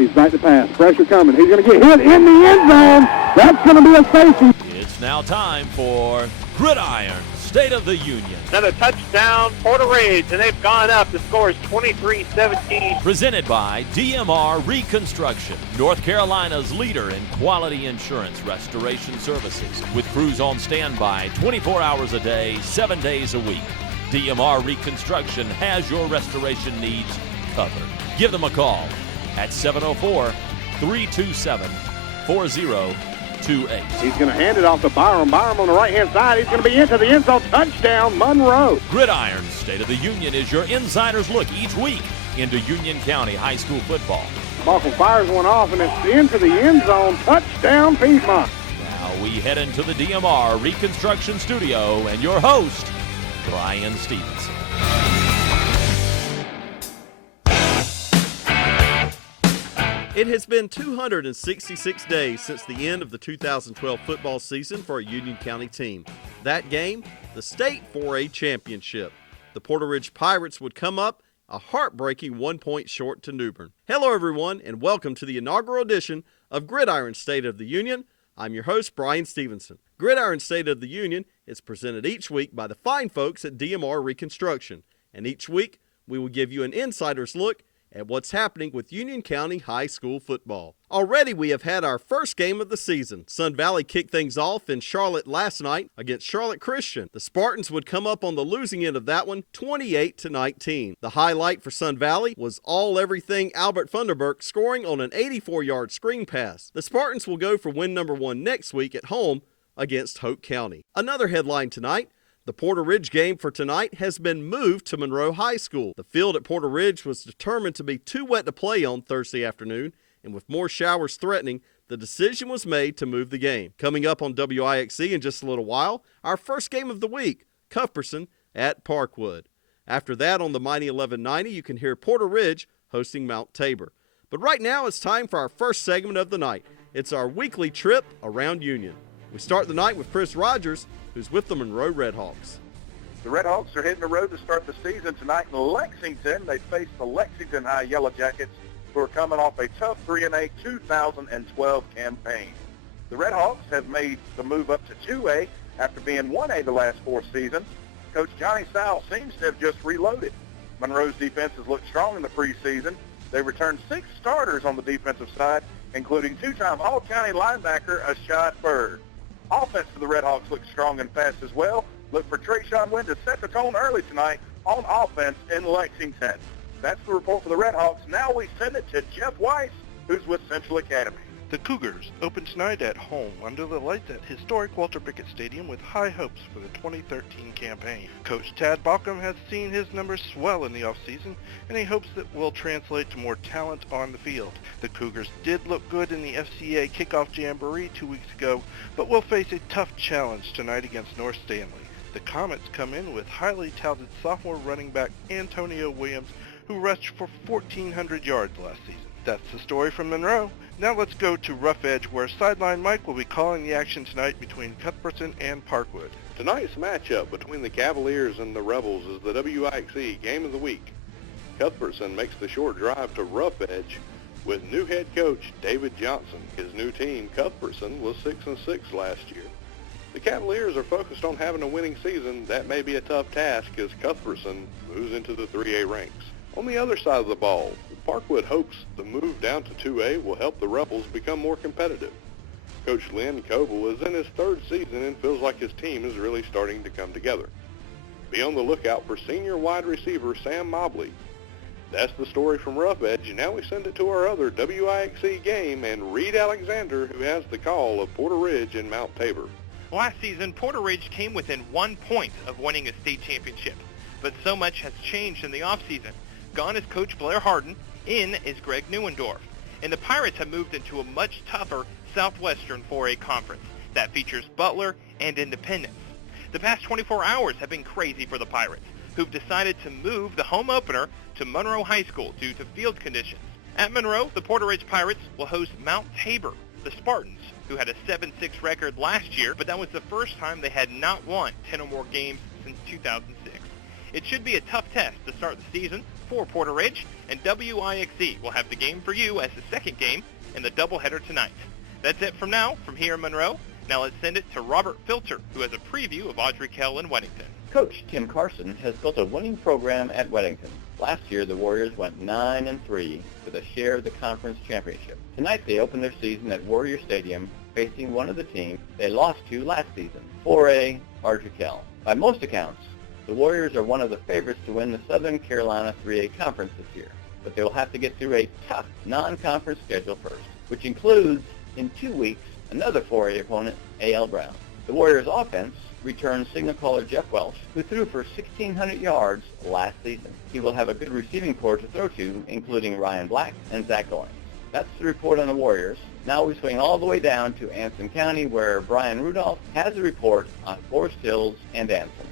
He's back to pass. Pressure coming. He's going to get hit in the end zone. That's going to be a safety. It's now time for Gridiron, State of the Union. Another touchdown, Porter Ridge, and they've gone up. The score is 23-17. Presented by DMR Reconstruction, North Carolina's leader in quality insurance restoration services, with crews on standby 24 hours a day, 7 days a week. DMR Reconstruction has your restoration needs covered. Give them a call at 704-327-4028. He's going to hand it off to Byram. Byram on the right-hand side. He's going to be into the end zone. Touchdown, Monroe. Gridiron State of the Union is your insider's look each week into Union County High School football. Buckle fires one off, and it's into the end zone. Touchdown, Piedmont. Now we head into the DMR Reconstruction Studio, and your host, Brian Stevenson. It has been 266 days since the end of the 2012 football season for a Union County team. That game, the state 4A championship. The Porter Ridge Pirates would come up a heartbreaking 1 point short to New Bern. Hello everyone, and welcome to the inaugural edition of Gridiron State of the Union. I'm your host, Brian Stevenson. Gridiron State of the Union is presented each week by the fine folks at DMR Reconstruction, and each week we will give you an insider's look at what's happening with Union County High School football. Already we have had our first game of the season. Sun Valley kicked things off in Charlotte last night against Charlotte Christian. The Spartans would come up on the losing end of that one, 28-19. The highlight for Sun Valley was everything Albert Funderburk scoring on an 84-yard screen pass. The Spartans will go for win number 1 next week at home against Hoke County. Another headline tonight: the Porter Ridge game for tonight has been moved to Monroe High School. The field at Porter Ridge was determined to be too wet to play on Thursday afternoon, and with more showers threatening, the decision was made to move the game. Coming up on WIXC in just a little while, our first game of the week, Cuthbertson at Parkwood. After that, on the Mighty 1190, you can hear Porter Ridge hosting Mount Tabor. But right now, it's time for our first segment of the night. It's our weekly trip around Union. We start the night with Chris Rogers, who's with the Monroe Redhawks. The Redhawks are hitting the road to start the season tonight in Lexington. They face the Lexington High Yellow Jackets, who are coming off a tough 3-8 2012 campaign. The Redhawks have made the move up to 2A after being 1A the last 4 seasons. Coach Johnny Sowell seems to have just reloaded. Monroe's defense has looked strong in the preseason. They returned 6 starters on the defensive side, including 2-time All-County linebacker Ashad Bird. Offense for the Redhawks looks strong and fast as well. Look for Trayshawn Wynn to set the tone early tonight on offense in Lexington. That's the report for the Redhawks. Now we send it to Jeff Weiss, who's with Central Academy. The Cougars open tonight at home under the lights at historic Walter Pickett Stadium with high hopes for the 2013 campaign. Coach Tad Balcom has seen his numbers swell in the offseason, and he hopes that will translate to more talent on the field. The Cougars did look good in the FCA kickoff jamboree 2 weeks ago, but will face a tough challenge tonight against North Stanley. The Comets come in with highly touted sophomore running back Antonio Williams, who rushed for 1,400 yards last season. That's the story from Monroe. Now let's go to Rough Edge, where Sideline Mike will be calling the action tonight between Cuthbertson and Parkwood. Tonight's matchup between the Cavaliers and the Rebels is the WIXC Game of the Week. Cuthbertson makes the short drive to Rough Edge with new head coach David Johnson. His new team, Cuthbertson, was 6-6 last year. The Cavaliers are focused on having a winning season. That may be a tough task as Cuthbertson moves into the 3A ranks. On the other side of the ball, Parkwood hopes the move down to 2A will help the Rebels become more competitive. Coach Lynn Coble is in his 3rd season and feels like his team is really starting to come together. Be on the lookout for senior wide receiver Sam Mobley. That's the story from Rough Edge, and now we send it to our other WIXC game and Reed Alexander, who has the call of Porter Ridge and Mount Tabor. Last season, Porter Ridge came within 1 point of winning a state championship, but so much has changed in the offseason. Gone is Coach Blair Harden, in is Greg Neuendorf, and the Pirates have moved into a much tougher Southwestern 4A conference that features Butler and Independence. The past 24 hours have been crazy for the Pirates, who've decided to move the home opener to Monroe High School due to field conditions. At Monroe, the Porter Ridge Pirates will host Mount Tabor, the Spartans, who had a 7-6 record last year, but that was the first time they had not won 10 or more games since 2006. It should be a tough test to start the season for Porter Ridge, and WIXE will have the game for you as the second game in the doubleheader tonight. That's it from now, from here in Monroe. Now let's send it to Robert Filter, who has a preview of Audrey Kell in Weddington. Coach Tim Carson has built a winning program at Weddington. Last year, the Warriors went 9-3 with a share of the conference championship. Tonight, they open their season at Warrior Stadium, facing one of the teams they lost to last season, 4A Audrey Kell. By most accounts, the Warriors are one of the favorites to win the Southern Carolina 3A Conference this year, but they will have to get through a tough non-conference schedule first, which includes, in 2 weeks, another 4A opponent, A.L. Brown. The Warriors' offense returns signal caller Jeff Welsh, who threw for 1,600 yards last season. He will have a good receiving corps to throw to, including Ryan Black and Zach Owens. That's the report on the Warriors. Now we swing all the way down to Anson County, where Brian Rudolph has a report on Forest Hills and Anson.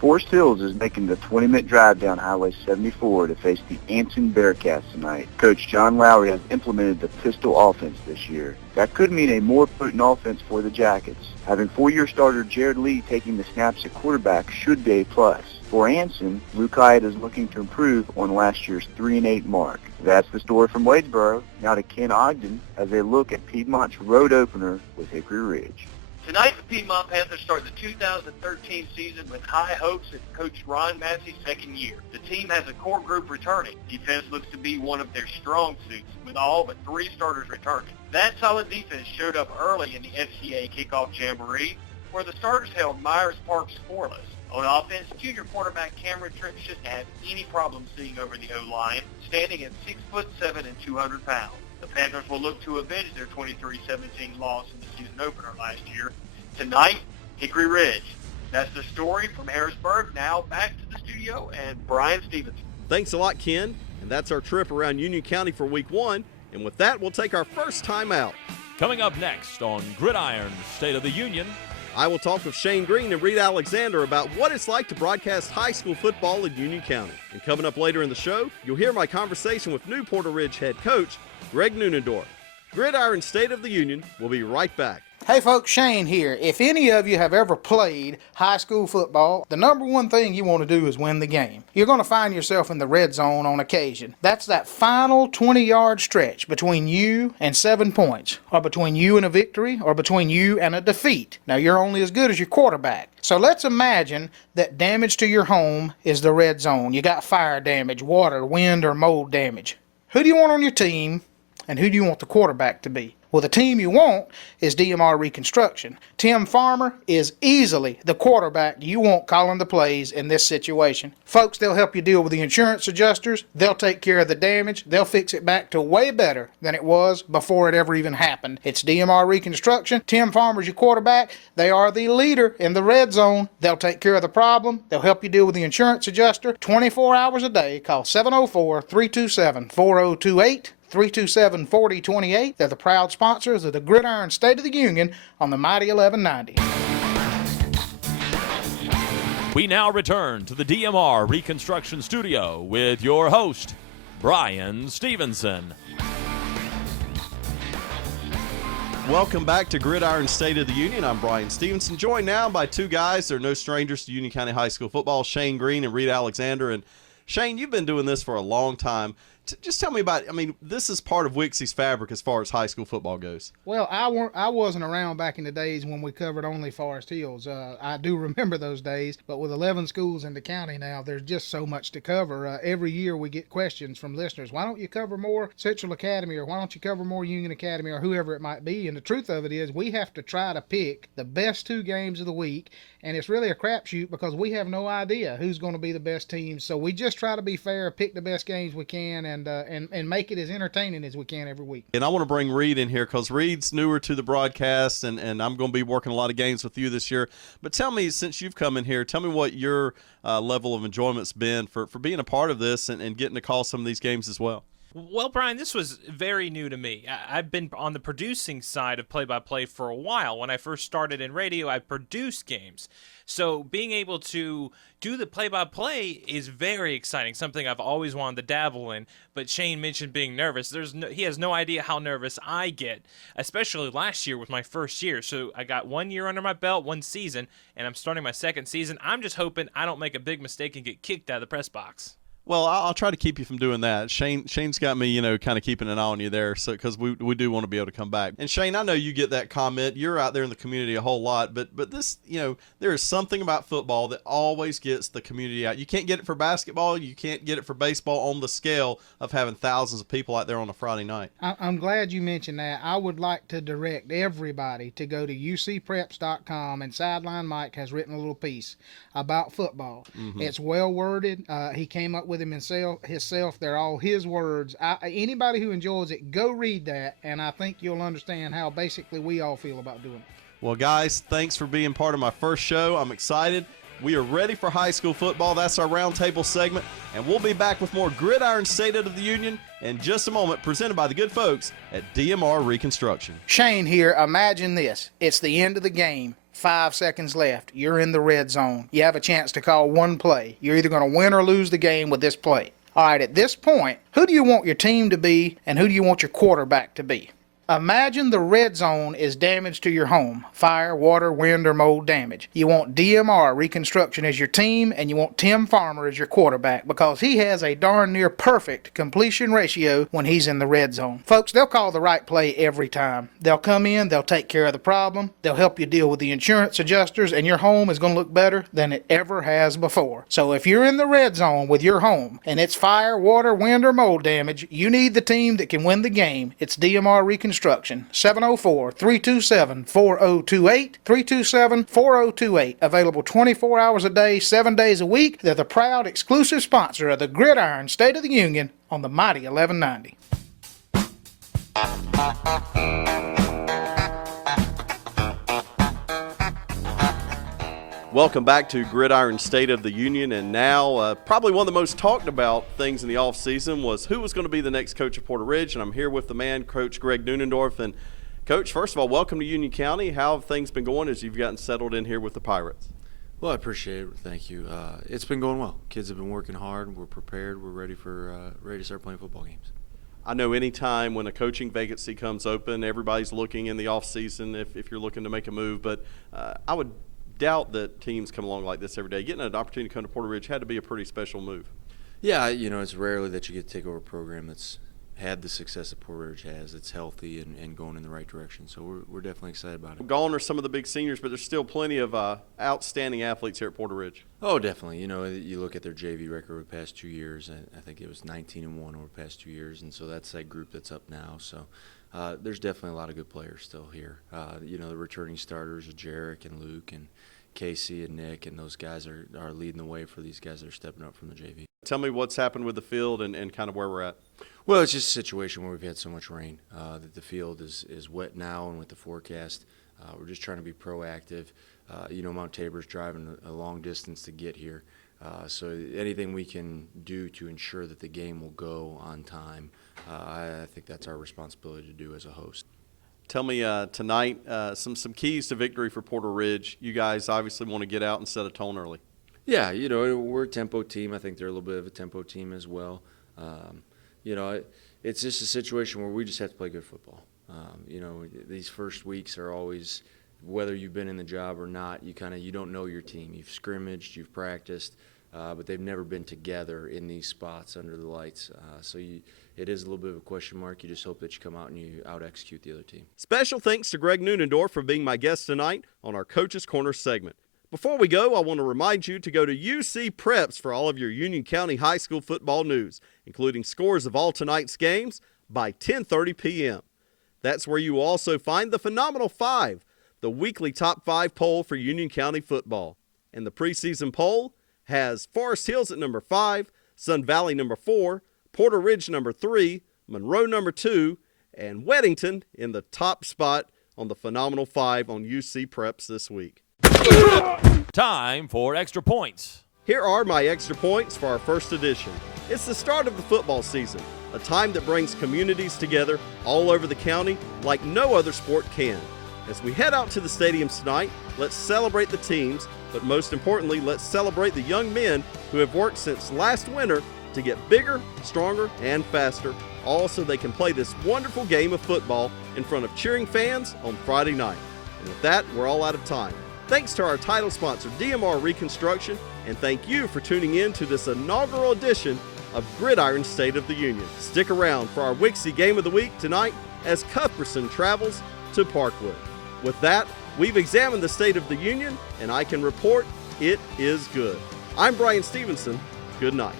Forest Hills is making the 20-minute drive down Highway 74 to face the Anson Bearcats tonight. Coach John Lowry has implemented the pistol offense this year. That could mean a more potent offense for the Jackets. Having four-year starter Jared Lee taking the snaps at quarterback should be a plus. For Anson, Luke Hyatt is looking to improve on last year's 3-8 mark. That's the story from Wadesboro. Now to Ken Ogden as they look at Piedmont's road opener with Hickory Ridge. Tonight, the Piedmont Panthers start the 2013 season with high hopes in Coach Ron Massey's second year. The team has a core group returning. Defense looks to be one of their strong suits, with all but 3 starters returning. That solid defense showed up early in the FCA kickoff jamboree, where the starters held Myers Park scoreless. On offense, junior quarterback Cameron Tripp shouldn't have any problem seeing over the O-line, standing at 6'7" and 200 pounds. The Panthers will look to avenge their 23-17 loss in the season opener last year. Tonight, Hickory Ridge. That's the story from Harrisburg. Now back to the studio and Brian Stevenson. Thanks a lot, Ken. And that's our trip around Union County for Week 1. And with that, we'll take our first time out. Coming up next on Gridiron State of the Union, I will talk with Shane Green and Reed Alexander about what it's like to broadcast high school football in Union County. And coming up later in the show, you'll hear my conversation with new Porter Ridge head coach Greg Nunendorf. Gridiron State of the Union will be right back. Hey folks, Shane here. If any of you have ever played high school football, the number one thing you want to do is win the game. You're going to find yourself in the red zone on occasion. That's that final 20-yard stretch between you and 7 points, or between you and a victory, or between you and a defeat. Now, you're only as good as your quarterback. So let's imagine that damage to your home is the red zone. You got fire damage, water, wind, or mold damage. Who do you want on your team, and who do you want the quarterback to be? Well, the team you want is DMR Reconstruction. Tim Farmer is easily the quarterback you want calling the plays in this situation. Folks, they'll help you deal with the insurance adjusters. They'll take care of the damage. They'll fix it back to way better than it was before it ever even happened. It's DMR Reconstruction. Tim Farmer's your quarterback. They are the leader in the red zone. They'll take care of the problem. They'll help you deal with the insurance adjuster 24 hours a day. Call 704-327-4028. 327-4028. They're the proud sponsors of the Gridiron State of the Union on the Mighty 1190. we now return to the DMR Reconstruction Studio with your host, Brian Stevenson. Welcome back to Gridiron State of the Union. I'm Brian Stevenson, joined now by two guys. They're no strangers to Union County High School football, Shane Green and Reed Alexander. And Shane, you've been doing this for a long time. Just tell me about, this is part of Wixie's fabric as far as high school football goes. Well, I wasn't around back in the days when we covered only Forest Hills. I do remember those days, but with 11 schools in the county now, there's just so much to cover. Every year we get questions from listeners. Why don't you cover more Central Academy, or why don't you cover more Union Academy, or whoever it might be? And the truth of it is we have to try to pick the best 2 games of the week, and it's really a crapshoot because we have no idea who's going to be the best team. So we just try to be fair, pick the best games we can, and make it as entertaining as we can every week. And I want to bring Reed in here because Reed's newer to the broadcast, and I'm going to be working a lot of games with you this year. But tell me, since you've come in here, tell me what your level of enjoyment's been for being a part of this and getting to call some of these games as well. Well, Brian, this was very new to me. I've been on the producing side of play-by-play for a while. When I first started in radio, I produced games. So being able to do the play-by-play is very exciting, something I've always wanted to dabble in. But Shane mentioned being nervous. He has no idea how nervous I get, especially last year with my first year. So I got 1 year under my belt, 1 season, and I'm starting my second season. I'm just hoping I don't make a big mistake and get kicked out of the press box. Well, I'll try to keep you from doing that. Shane's got me, kind of keeping an eye on you there, so because we do want to be able to come back. And Shane, I know you get that comment. You're out there in the community a whole lot, but this, there is something about football that always gets the community out. You can't get it for basketball. You can't get it for baseball on the scale of having thousands of people out there on a Friday night. I'm glad you mentioned that. I would like to direct everybody to go to ucpreps.com, and Sideline Mike has written a little piece about football. Mm-hmm. It's well worded. He came up with them himself. They're all his words. Anybody who enjoys it, go read that, and I think you'll understand how basically we all feel about doing it. Well, guys, thanks for being part of my first show. I'm excited. We are ready for high school football. That's our roundtable segment, and we'll be back with more Gridiron State of the Union in just a moment, presented by the good folks at DMR Reconstruction. Shane here. Imagine this. It's the end of the game. 5 seconds left. You're in the red zone. You have a chance to call one play. You're either going to win or lose the game with this play. All right, at this point, who do you want your team to be, and who do you want your quarterback to be? Imagine the red zone is damage to your home. Fire, water, wind, or mold damage. You want DMR Reconstruction as your team, and you want Tim Farmer as your quarterback, because he has a darn near perfect completion ratio when he's in the red zone. Folks, they'll call the right play every time. They'll come in, they'll take care of the problem, they'll help you deal with the insurance adjusters, and your home is going to look better than it ever has before. So if you're in the red zone with your home, and it's fire, water, wind, or mold damage, you need the team that can win the game. It's DMR Reconstruction. 704-327-4028, 327-4028. Available 24 hours a day, 7 days a week. They're the proud exclusive sponsor of the Gridiron State of the Union on the mighty 1190. Welcome back to Gridiron State of the Union, and now probably one of the most talked about things in the offseason was who was going to be the next coach of Porter Ridge, and I'm here with the man, Coach Greg Nunendorf. And, Coach, first of all, welcome to Union County. How have things been going as you've gotten settled in here with the Pirates? Well, I appreciate it. Thank you. It's been going well. Kids have been working hard. We're prepared. We're ready to start playing football games. I know any time when a coaching vacancy comes open, everybody's looking in the offseason if you're looking to make a move, but I would doubt that teams come along like this every day. Getting an opportunity to come to Porter Ridge had to be a pretty special move. Yeah, it's rarely that you get to take over a program that's had the success that Porter Ridge has. It's healthy and going in the right direction, so we're definitely excited about it. Gone are some of the big seniors, but there's still plenty of outstanding athletes here at Porter Ridge. Oh, definitely. You look at their JV record over the past 2 years, I think it was 19-1 over the past 2 years, and so that's that group that's up now. So there's definitely a lot of good players still here. The returning starters are Jarek and Luke and Casey and Nick, and those guys are leading the way for these guys that are stepping up from the JV. Tell me what's happened with the field and kind of where we're at. Well, it's just a situation where we've had so much rain that the field is wet now, and with the forecast, we're just trying to be proactive. Mount Tabor's driving a long distance to get here, so anything we can do to ensure that the game will go on time, I think that's our responsibility to do as a host. Tell me tonight some keys to victory for Porter Ridge. You guys obviously want to get out and set a tone early. Yeah, we're a tempo team. I think they're a little bit of a tempo team as well. It's just a situation where we just have to play good football. These first weeks are always, whether you've been in the job or not, you don't know your team. You've scrimmaged, you've practiced, but they've never been together in these spots under the lights. So it is a little bit of a question mark. You just hope that you come out and you out-execute the other team. Special thanks to Greg Nunendorf for being my guest tonight on our Coach's Corner segment. Before we go, I want to remind you to go to UC Preps for all of your Union County High School football news, including scores of all tonight's games by 10:30 p.m. That's where you will also find the Phenomenal 5, the weekly top 5 poll for Union County football. And the preseason poll has Forest Hills at number 5, Sun Valley number 4, Porter Ridge number 3, Monroe number 2, and Weddington in the top spot on the Phenomenal 5 on UC Preps this week. Time for Extra Points. Here are my extra points for our first edition. It's the start of the football season, a time that brings communities together all over the county like no other sport can. As we head out to the stadiums tonight, let's celebrate the teams, but most importantly, let's celebrate the young men who have worked since last winter to get bigger, stronger, and faster, all so they can play this wonderful game of football in front of cheering fans on Friday night. And with that, we're all out of time. Thanks to our title sponsor, DMR Reconstruction, and thank you for tuning in to this inaugural edition of Gridiron State of the Union. Stick around for our Wixie Game of the Week tonight as Cuthbertson travels to Parkwood. With that, we've examined the State of the Union, and I can report it is good. I'm Brian Stevenson. Good night.